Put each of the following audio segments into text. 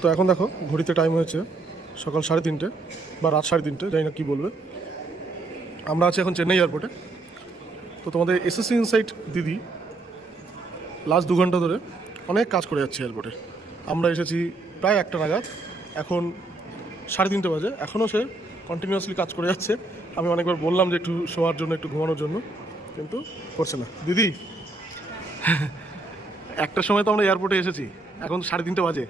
তো এখন দেখো ঘড়িতে টাইম হয়েছে সকাল 3:30 বা রাত 3:30, জানি না কী বলবে। আমরা আছি এখন চেন্নাই এয়ারপোর্টে। তো তোমাদের এসএসসি ইনসাইট দিদি লাস্ট 2 ঘন্টা ধরে অনেক কাজ করে যাচ্ছে এয়ারপোর্টে। আমরা এসেছি প্রায় 1টা নাগাদ, এখন 3:30 বাজে, এখনও সে কন্টিনিউয়াসলি কাজ করে যাচ্ছে। আমি অনেকবার বললাম যে একটু শোয়ার জন্য, একটু ঘুমানোর জন্য, কিন্তু করছে না। দিদি 1টার সময় তো আমরা এয়ারপোর্টে এসেছি, এখন 3:30 বাজে,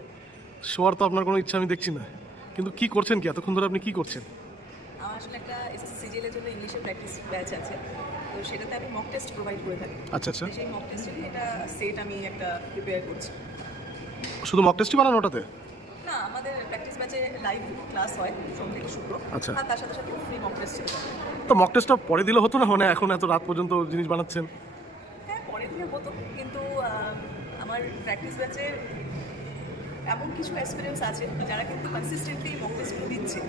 শোয়ার তো আপনার কোনো ইচ্ছা আমি দেখছি না। কিন্তু কি করছেন, কি এতক্ষণ ধরে আপনি কি করছেন? আমার আসলে একটা এসএসসি সিজিএল এর জন্য ইংলিশের প্র্যাকটিস ব্যাচ আছে, তো সেটাতে আমি মক টেস্ট প্রোভাইড করে থাকি। আচ্ছা আচ্ছা, সেই মক টেস্টে এটা সেট আমি একটা প্রিপেয়ার করছি। শুধু মক টেস্টই বানানো ওটাতে? না, আমাদের প্র্যাকটিস ব্যাচে লাইভ ক্লাস হয় সোম থেকে শুক্র। আচ্ছা। আর তার সাথে সাথে ফ্রি মক টেস্ট ছিল। তো মক টেস্টটা পরে দিলে হতো না? মানে এখন এত রাত পর্যন্ত জিনিস বানাচ্ছেন। হ্যাঁ, পরে দিলে হতো, কিন্তু আমার প্র্যাকটিস ব্যাচে এমন কিছু এক্সপিরিয়েন্স আছে যারা কিন্তু কনসিস্টেন্টলি মক টেস্টগুলো দিচ্ছে।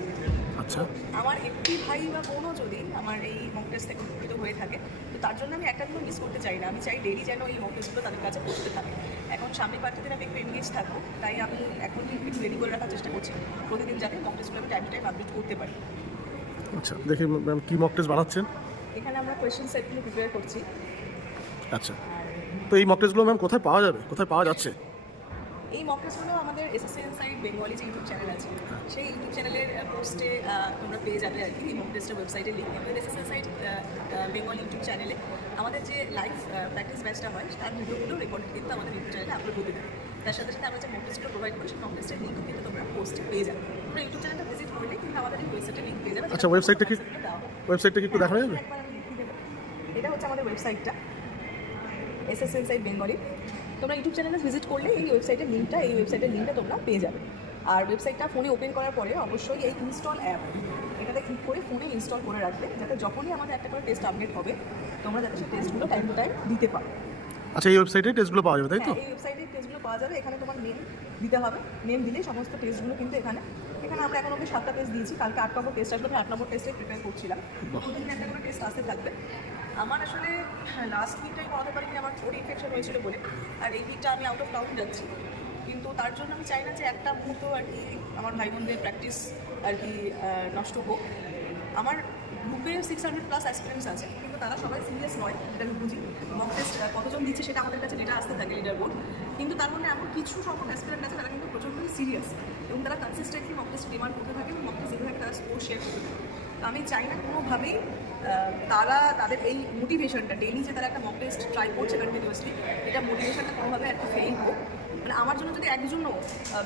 আচ্ছা, আমার একটি ভাই বা বোনও যদি আমার এই মক টেস্ট থেকে উপকৃত হয়ে থাকে, তো তার জন্য আমি একটা দিনও মিস করতে চাই না। আমি চাই ডেইলি যেন এই মক টেস্টগুলো তাদের কাছে পৌঁছতে থাকে। এখন সামনে কয়েকটা দিন আমি একটু এনগেজ থাকবো, তাই আমি এখনই একটু রেডি করে রাখার চেষ্টা করছি প্রতিদিন যাতে মক টেস্টগুলো আমি টাইম টু টাইম আপডেট করতে পারি। আচ্ছা, দেখি ম্যাম কী মক টেস্ট বানাচ্ছেন। এখানে আমরা কোয়েশ্চেন সেটগুলো প্রিপেয়ার করছি। আচ্ছা, তো এই মক টেস্টগুলো ম্যাম কোথায় পাওয়া যাবে, কোথায় পাওয়া যাচ্ছে? এই মক টেস্টগুলো আমাদের এসএসসি ইনসাইট বেঙ্গলি যে ইউটিউব চ্যানেল আছে, সেই ইউটিউব চ্যানেলের পোস্টে তোমরা পেয়ে যাবে আর কি এই মক টেস্টের ওয়েবসাইটের লিঙ্ক। আমাদের এসএসসি ইনসাইট বেঙ্গলি ইউটিউব চ্যানেলে আমাদের যে লাইভ প্র্যাকটিস ব্যাচটা হয় তার ভিডিওগুলো রেকর্ড কিন্তু আমাদের ইউটিউব চ্যানেলে আপলোড হতে থাকে। তার সাথে সাথে আমরা যে মক টেস্টগুলো প্রোভাইড করি সেই মক টেস্টের লিঙ্কও কিন্তু তোমরা পোস্টে পেয়ে যাবে। তোমরা ইউটিউব চ্যানেলটা ভিজিট করলে কিন্তু আমাদের এই ওয়েবসাইটের লিঙ্ক পেয়ে যাবে। আচ্ছা, ওয়েবসাইটটা কি একটু দেখানো যাবে? একবার আমি লিখে দেবো। এটা হচ্ছে আমাদের ওয়েবসাইটটা এসএসসি ইনসাইট বেঙ্গলি। তোমরা ইউটিউব চ্যানেলে ভিজিট করলে এই ওয়েবসাইটের লিঙ্কটা তোমরা পেয়ে যাবে। আর ওয়েবসাইটটা ফোনে ওপেন করার পরে অবশ্যই এই ইনস্টল অ্যাপ এটাতে ক্লিক করে ফোনে ইনস্টল করে রাখবে, যাতে যখনই আমাদের একটা করে টেস্ট আপডেট হবে তোমরা যাতে সেই টেস্টগুলো টাইম টু টাইম দিতে পারো। আচ্ছা, এই ওয়েবসাইটে টেস্টগুলো পাওয়া যাবে, তাই তো? হ্যাঁ, এই ওয়েবসাইটে টেস্টগুলো পাওয়া যাবে। এখানে তোমার নেম দিতে হবে, নেম দিলেই সমস্ত টেস্টগুলো কিন্তু এখানে আমরা এখন অবধি 7টা টেস্ট দিয়েছি। কালকে 8 নম্বর টেস্ট আসবে, আমি 8 নম্বর টেস্টে প্রিপেয়ার করছিলাম। প্রতিদিন একটা করে টেস্ট আসতে থাকবে। আমার আসলে লাস্ট উইকটাই পড়াতে পারিনি, আমার থ্রোট ইনফেকশন হয়েছিল বলে, আর এই উইকটা আমি আউট অফ টাউন যাচ্ছি। কিন্তু তার জন্য আমি চাই না যে একটা মুহূর্ত আর কি আমার ভাই বোনদের প্র্যাকটিস আর কি নষ্ট হোক। আমার গ্রুপে 600+ অ্যাসপিরেন্টস আছে, কিন্তু তারা সবাই সিরিয়াস নয়, এটা আমি বুঝি। মক টেস্ট কতজন দিচ্ছে সেটা আমাদের কাছে ডেটা আসতে থাকে, লিডার বোর্ড। কিন্তু তার মধ্যে এমন কিছু সংখ্যক অ্যাসপিরেন্ট আছে তারা কিন্তু প্রচণ্ডই সিরিয়াস, এবং তারা কনসিস্টেন্টলি মক টেস্ট ডিমান্ড করতে থাকে এবং মক টেস্ট দিতে থাকে, তারা স্কোর শেয়ার করতে থাকে। তো আমি চাই না কোনোভাবেই তারা তাদের এই মোটিভেশনটা ডেইলি যে তারা একটা মক টেস্ট ট্রাই করছে কন্টিনিউয়াসলি, এটা মোটিভেশনটা কোনোভাবে একটা ফেল হোক। মানে আমার জন্য যদি একজনও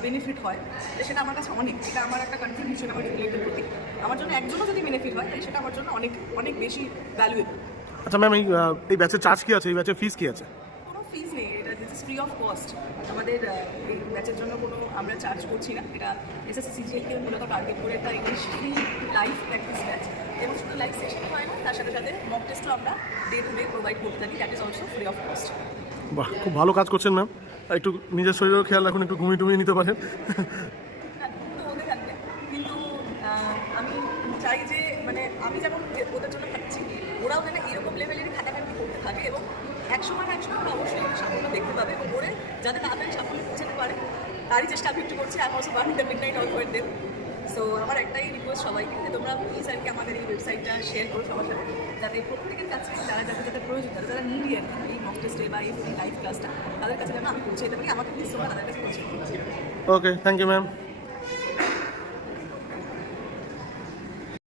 বেনিফিট হয় তাহলে সেটা আমার কাছে অনেক, এটা আমার একটা কন্ট্রিবিউশন আমার রিলেটেড প্রতি। আমার জন্য একজনও যদি বেনিফিট হয় তাহলে সেটা আমার জন্য অনেক অনেক বেশি ভ্যালুয়েবল। আচ্ছা ম্যাম, এই ব্যাচের চার্জ কী আছে, এই ব্যাচের ফিস কী আছে? কোনো ফিস নেই, এটা this is free of cost. আমাদের এই ব্যাচের জন্য কোনো আমরা চার্জ করছি না। এটা এসএসসি সিজিএলকে মূলত টার্গেট করে একটা English free live practice batch, এবং শুধু লাইভ সেশন হয় না, তার সাথে সাথে মক টেস্টও আমরা ডে টু ডে প্রোভাইড করতে থাকি, that is also free of cost. বাহ, খুব ভালো কাজ করছেন ম্যাম। একটু নিজের শরীরের খেয়াল রাখুন, একটু ঘুমিয়ে নিতে পারেন। তো ওদের থাকবে, কিন্তু আমি চাই যে মানে আমি যেমন ওদের জন্য থাকছি, ওরাও যেন এইরকম লেভেলেরই খাটাখাটি করতে থাকে, এবং একসময় অবশ্যই সাফল্য দেখতে পাবে, এবং ওরে যাতে তাড়াতাড়ি সাফল্যে পৌঁছাতে পারে তারই চেষ্টা আমি একটু করছি। আমি also burning the midnight out for them. So আমার একটাই রিকোয়েস্ট সবাইকে যে তোমরা প্লিজ আর কি আমাদের এই ওয়েবসাইটটা শেয়ার করো সবার সাথে, যাতে প্রত্যেকের কাছে যারা যাদের প্রয়োজন, যারা নিডি আর কি এই মক টেস্টে বা এই লাইভ ক্লাসটা, তাদের কাছে যেন আমি পৌঁছে যেতে পারি। আমাকে প্লিজ তোমরা তাদের কাছে পৌঁছে দিতে। ওকে, থ্যাংক ইউ ম্যাম।